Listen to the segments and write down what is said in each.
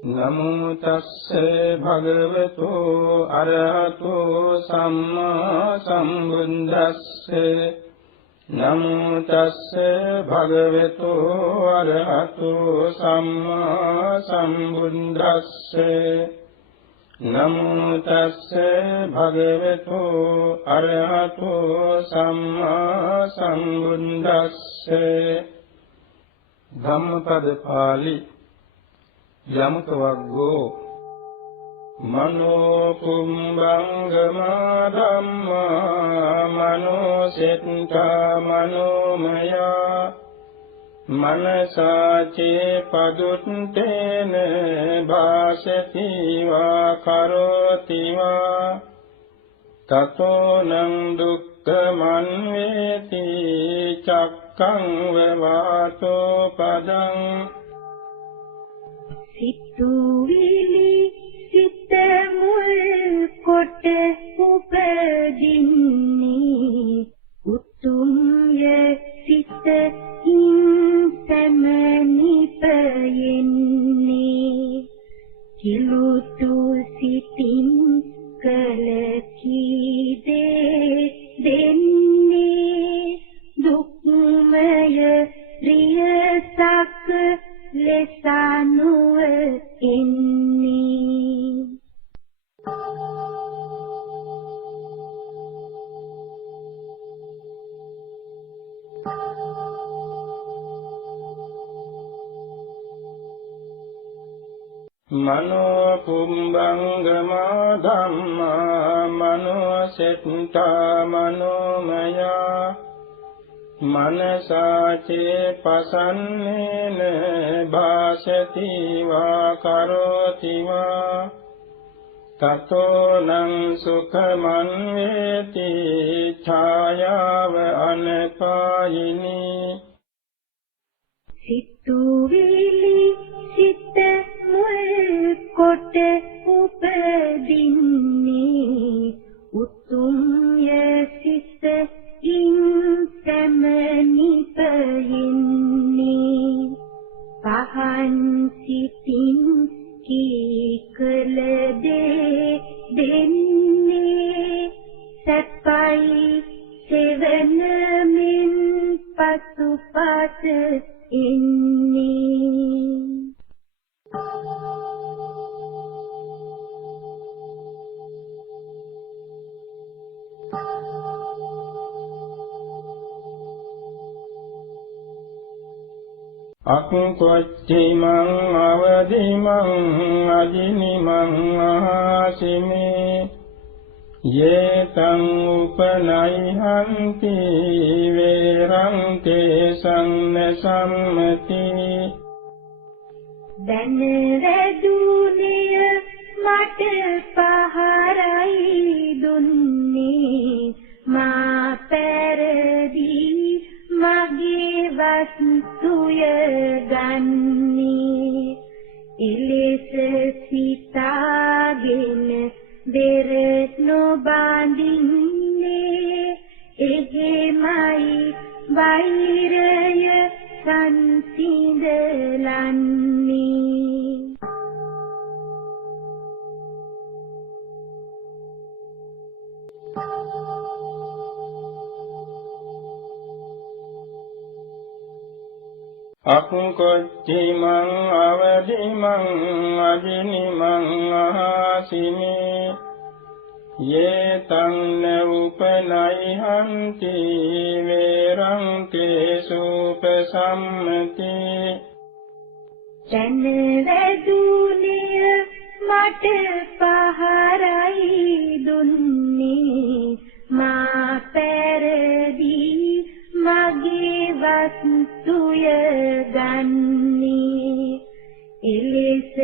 නමෝ තස්සේ භගවතු අරහතෝ සම්මා සම්බුද්දස්සේ නමෝ තස්සේ භගවතු අරහතෝ සම්මා සම්බුද්දස්සේ නමෝ තස්සේ භගවතු අරහතෝ සම්මා සම්බුද්දස්සේ ධම්මපද පාළි යමක වග්ගෝ මනෝ කුම්භංගමා ධම්මා මනෝ සෙට්ඨා මනෝමය මනසාචේ පදුත්තේන භාසති වා කරෝති වා තතෝ නං දුක්ඛමං වේති චක්ඛං වවාතෝ පදං සිතුවිලි සිත මුල් කොට උපදින්නේ උතුම් සිත සැමනිපයෙන්නේ කිලුතු සිතින් කලකීදේ දෙන්නේ දුක්මය රියසක් ලෙසනුව එන්නේ මනෝ කුම්භංගමා ධම්මා මනෝ සෙට්ඨා මනෝමය මනසාචේ පසන්නේන භාසති වා කරෝති වා තතෝ නං සුඛමං වේති ඡායාව අනපායිනී සිතුවිලි සිත මුල් කොට උපදින්නේ උතුම් සිත සැමනිපයෙන්නේ පහන් සිතින් කීකල දෙන්නේ සැපයි සෙවනමින් පසුපස එන්නේ අක්කොච්චිමං අවදිමං අජිනිමං ආසිමේ යේතං උපනයිහන්ති වේරං තේසං සම්මති දැනවැදුනිය මට පහරයි දුන්නේ මා පෙරදී මගේ වස්තුය ගන්නේ එලෙස සිතාගෙන දෙර නොබඳින්නේ එහෙමයි වෛරය සංසිඳලන්නේ අක්කොච්චිමං අවදිමං අජිනිමං ආසිමේ යේතං උපනයිහන්ති වේරං තේසුපසම්මති දැනවැදුනිය මට පහරයි දුන්නේ මා පෙරදී මගේ වස්තුය ගන්නේ එලෙස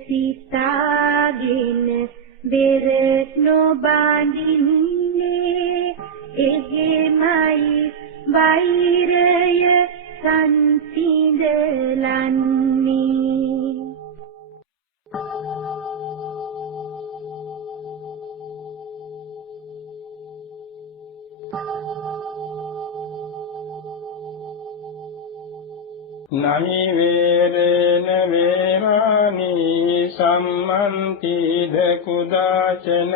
සිතාගෙන දෙර නොබඳින්නේ එහෙමයි වෛරය සංසිඳලන්නේ නහි වේරේන වේරානි සම්මන්ති දකුදාචනං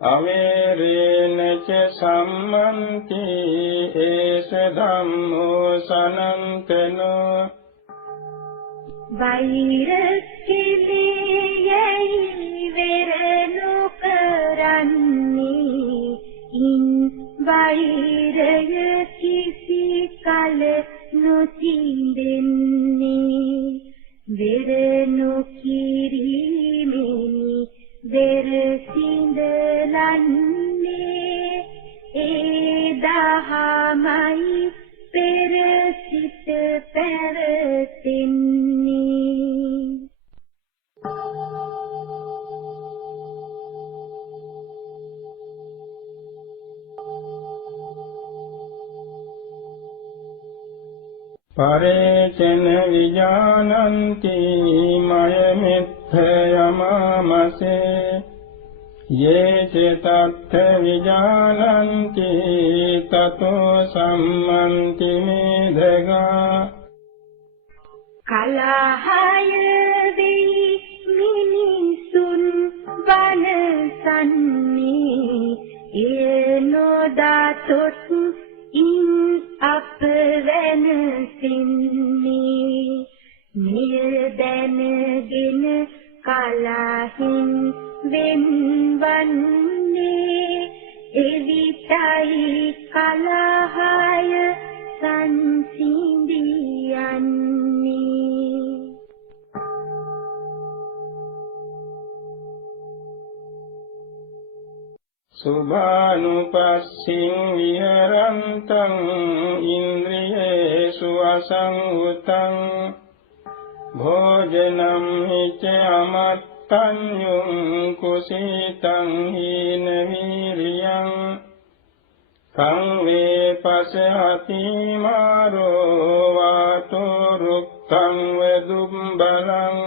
අවේරේන ච සම්මන්ති ඒස ධම්මෝ සනන්තනෝ වෛර කෙලෙයයි වෙරණු කරන්නේ ඉන් වෛරය කිසි කල නොසිඳෙන්නේ වෙරණු කිරීමෙනි වෙර සිඳලන්නේ ඒ දහමයි පෙර සිට පැවතෙන්නේ පරේචන විජානන්ති මය මිත්‍යයමාමසේ යේ චේතත්ථ විජානන්ති තතෝ සම්මන්ති මේදගා කලහය වෙයි මිනිසුන් වනසන්නේ ඒ නොදතොත් ඉන් අප වෙනසින්නේ නිය දැනගෙන කලහින් වෙන්වන්නේ එවිටයි කලහය සංසිඳියන්නේ සුභානුපස්සින් විහරන්තං ඉන්ද්‍රියේසු අසංඋතං භෝජනම් හිච අමත්තඤ්ඤුං කුසීතං හීන වීරියං සංවේ පසහති මාරෝ වාතෝ රුක්ඛං වදුම්බලං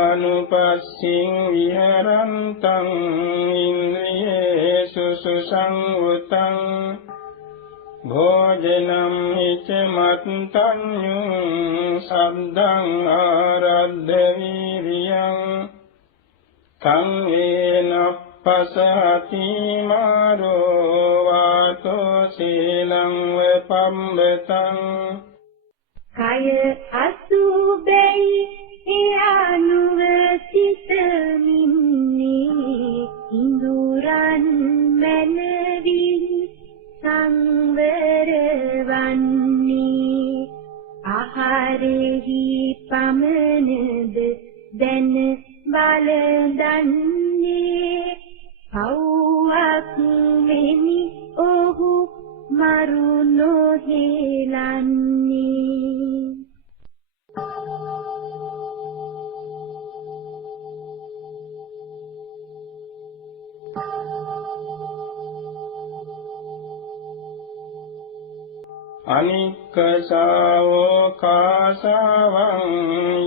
අසුභානුපස්සින් විහරන්තං ඉන්ද්‍රියේසු සුසංඋතං භෝජනම් හිච මත්තඤ්ඤුං සද්ධං ආරද්ධ වීරියං සංවේන පසහති මාරෝ වාතෝ සීලං වපම්බතං කය අසුබෙයි අනුවසිතමින්නේ ඉඳුරන් මනවින් සංවරවන්නේ ආහාරෙහි පමණද දැන බලදන්නේ පව්වක් මෙනි ඔහු මරු නොහෙලන්නේ අනික්කසාවෝ කාසාවං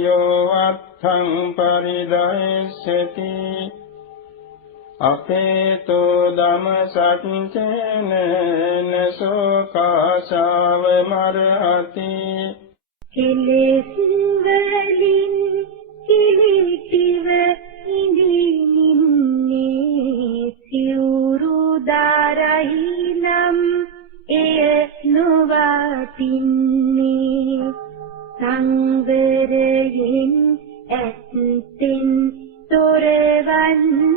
යෝ වත්තං පරිදයිස්සති අපේතෝ ධම සච්චේන නසෝ කාසාව මරහති කෙලෙස් වලින් කිලිටිව ඉඳින්නේ සිවුරු දාරයි නම් එය නොවතින්නේ සංවරයෙන් ඇත්තෙන් තොරවන්නේ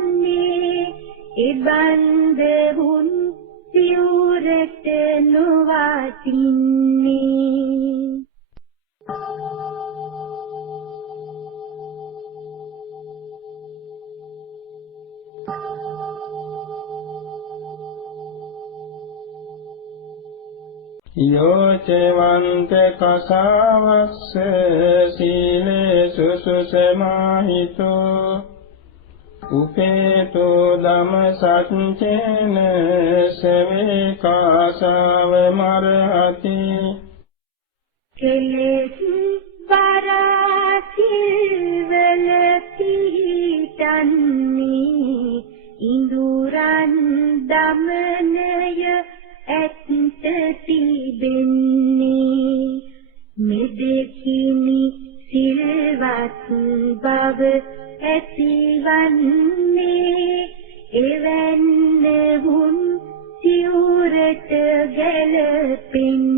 එබන්දවුන් සිවුරට නොවතින්නේ. චවන්ත කසවස්ස සීලේසු සුසමාහිතෝ උපේතෝ ධම සච්චේන සවේ කාසව මරහති කෙලෙස් වරසිවල පිහිටන්නේ ඉඳුරන් දමනය ඇත්ත තිබෙන්නේ මෙදෙකිනි සිල්වත් බව ඇතිවන්නේ එවැන්න වුන් සිවුරට ගැලපෙන්නේ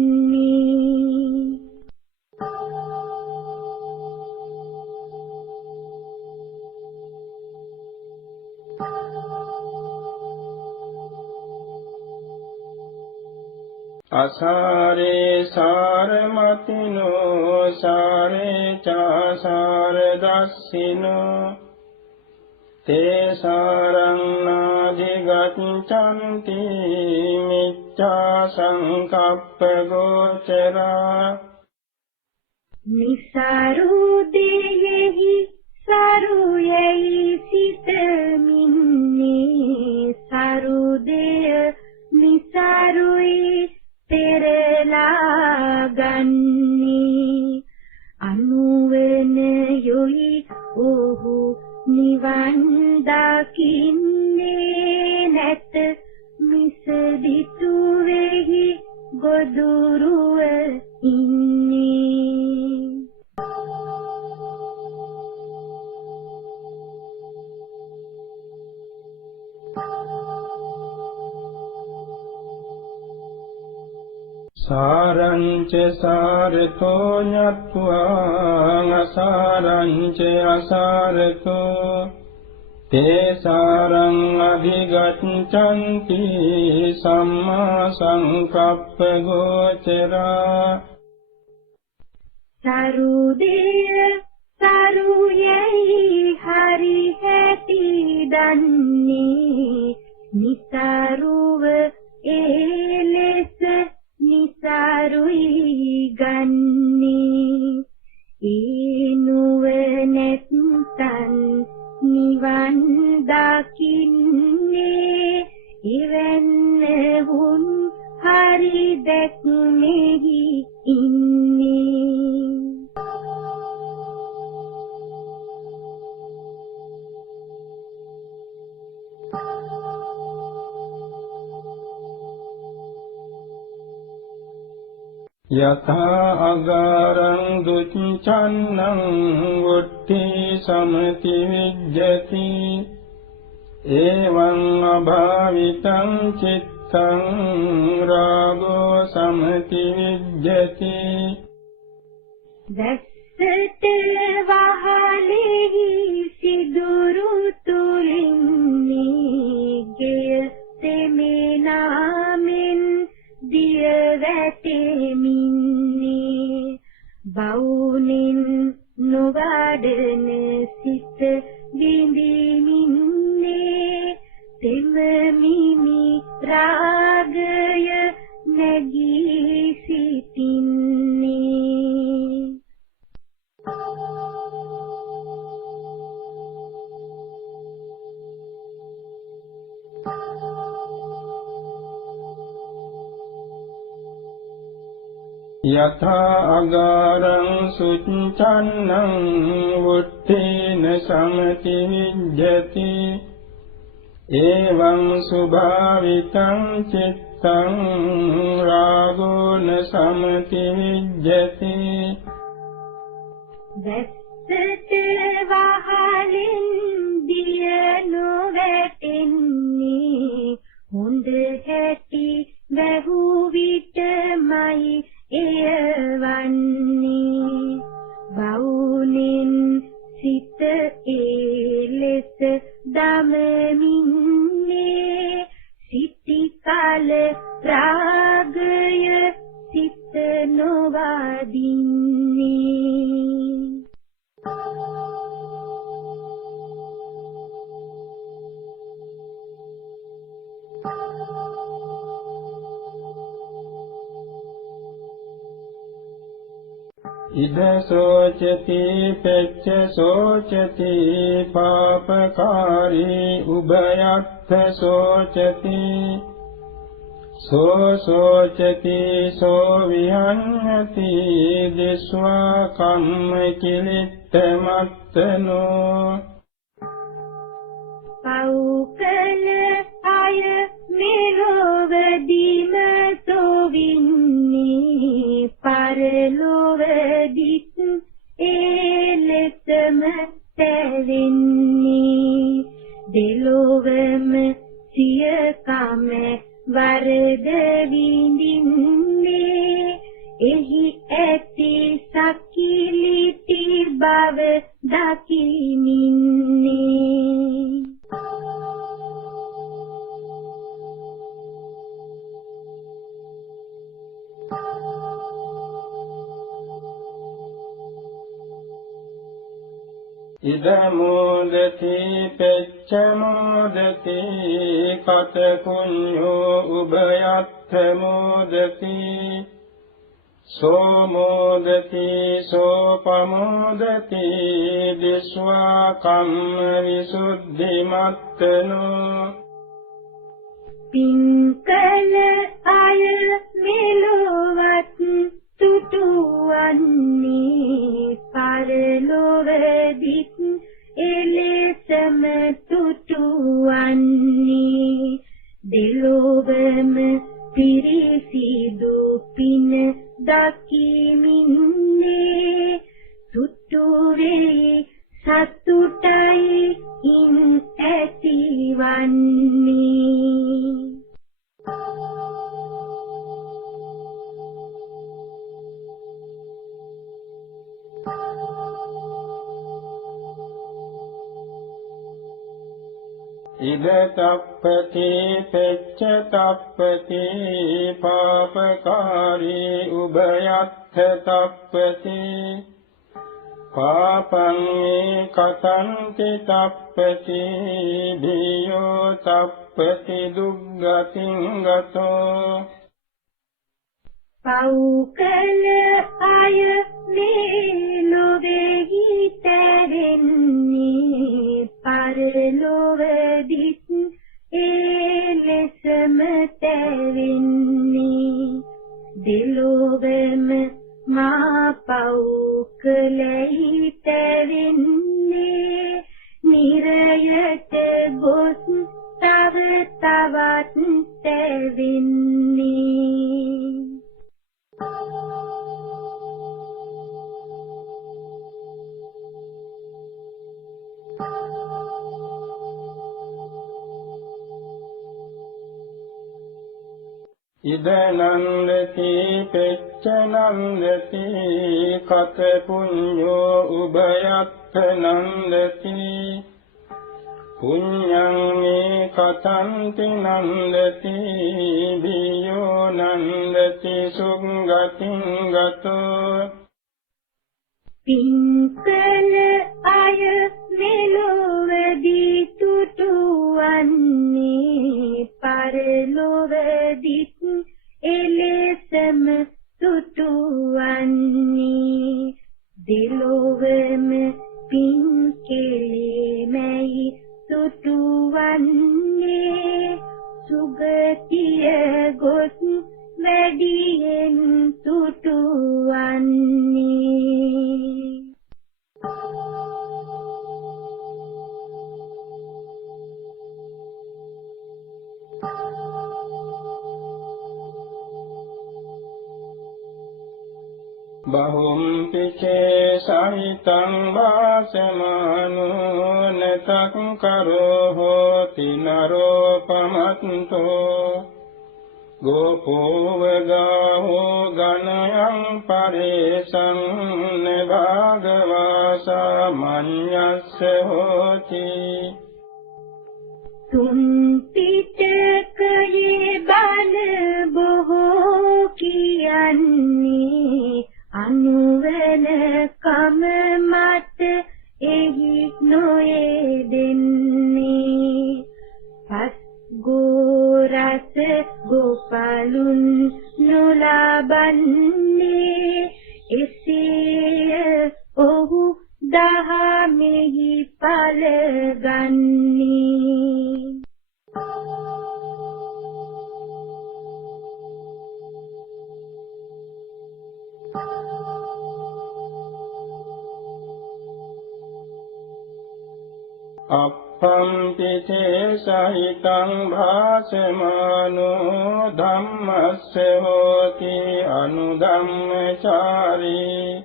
අසාරේ සාරමතිනෝ සාරේ චාසාර දස්සිනෝ තේ සාරං නාදිගච්ඡන්ති මිච්ඡා සංකප්ප ගෝචරා නිසරු දෙයෙහි සරුයෙහි සිතමින්නේ සරුදය නිසරුයි පෙරලා ගන්නේ අනුවන යොයි ඔහු නිවන් දකින්නේ නැත මිසදිතු වෙහි ගොදුරුව ඉන්නේ සාරංච සාරතෝ ඤත්වා අසාරංච අසාරතෝ තේ සාරං අධිගච්ඡන්ති සම්මා සංකප්ප ගෝචරා සරුදේ සරුයෙහි හරි හැටි දන්නේ නිසරුව එලෙස නිසරුයි ගන්නේ ඒ නුවණැත්තන් නිවන් දකින්නේ ඉවැන්න වුන් හරි දැක්මෙහි ඉන්නේ යථා අගාරං දුච්ඡන්නං වුට්ටි සමති විජ්ජති එවං අභාවිතං චිත්තං රාගෝ සමති විජ්ජති දැස්සට වහලෙහි සිදුරු තුලින්නේ ගෙය සෙමිනාමින් දිය වැටෙමින්නේ බවුනින් නොවඩන සිත විඳිමින්නේ තෙමමිමි රාගය නැගී සිටින්නේ යථා අගාරං සුච්ඡන්නං වුට්ඨේන සමති විජ්ජති එවං සුභාවිතං චිත්තං රාගෝන සමති විජ්ජති දැස්සට වහලින් දිය නොවැටෙන්නේ හොඳ හැටි වැහු විටමයි එයවන්නේ බවුනින් සිත එලෙස දමමින්නේ සිටි කල රාගය සිත නොවදින්නේ ඉද සෝචති පෙච්ච සෝචති පාපකාරී උභයත්ථ සෝචති සෝ සෝචති සෝ විහඤ්ඤති දිස්වා කම්ම කිලිත්ත මත්තනෝ පෞකල අය මෙලොවදීම සොවින්නේ පරලොවදිත් එලෙසම තැවෙන්නේ දෙලොවම සිය කම වරද විඳින්නේ එහි ඇති සකිලිති බව දකිමින්නේ ඉද මොදති පෙච්ච මොදති කත පුඤ්ඤෝ උභයත්ථ මොදති සෝ මොදති සෝ පමෝදති දිස්වා කම්ම විසුද්ධිමත්තනෝ පින්කල අය මෙලොවත් තුටුවන්නේ පරලොවදිත් එලෙසම තුටුවන්නේ දෙලොවම පිරිසිදු පින දකිමින්නේ තුටුවේ සතුටයි ඉන් ඇතිවන්නේ ඉද තප්පති පෙච්ච තප්පති පාපකාරී උභයත්ථ තප්පති පාපං කතන්ති තප්පති භීයෝ තප්පති දුග්ගතින් ගතෝ පෞකල අය මෙලොවෙහි තැවෙන්නේ පරලොවදිත් එලෙසම තැවෙන්නේ දෙලොවම මා පෞකලෙහි තැවෙන්නේ නිරයට ගොස් තව තවත් තැවෙන්නේ ඉද නන්දති පෙච්ච නන්දති කත පුඤ්ඤෝ උභයත්ථ නන්දති පුඤ්ඤං මේ කතන්ති නන්දති භීයෝ නන්දති සුග්ගතින් ගතෝ පින්කල අය මෙලොවදී තුටුවන්නේ පරලොවදිත් එලෙසම තුටුවන්නේ දෙලොවම පින් කෙලෙමයි තුටුවන්නේ සුගතිය ගොස් වැඩියෙන් තුටුවන්නේ බහුම්පි චේසහිතං වාසමානෝ නතං කරෝ හෝති නරෝ පමත්තෝ ගෝපෝ වදාහෝ ගණයං පරේසං නභාගවාසා මඤ්ඤස්ස හෝති තුන් පිටකයේ බල බොහෝ කියන්නේ අනුවන කම මත එහි නොයෙදෙන්නේ පස් ගෝරස ගෝපලුන් නොලබන්නේ එසේ අප්පම්පිතේ සහිතං භාසමානෝ ධම්මස්ස හෝති අනුධම්මචාරී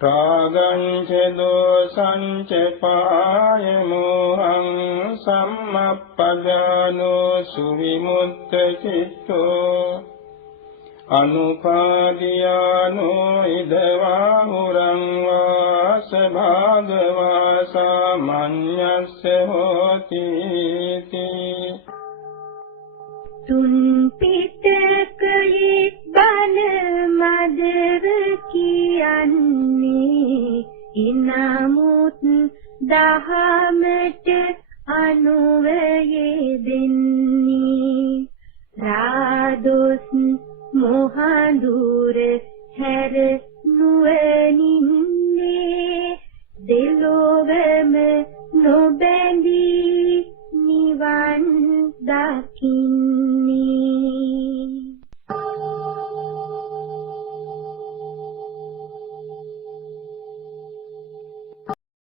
රාගං ච දෝසං ච පාය මොහං සම්මප්පදානෝ සුවිමුක්ත චිත්තෝ අනුපාදියානෝ ඉදවාහුරං වාස භාගවා සාමඤ්ඤස්ස හෝති තුන් පිටකයේ බණ මදව කියන්නේ ඉනමුත් දහමට අනුවයේ දෙන්නේ රාදොස් මොහඳුර හැර නුවණි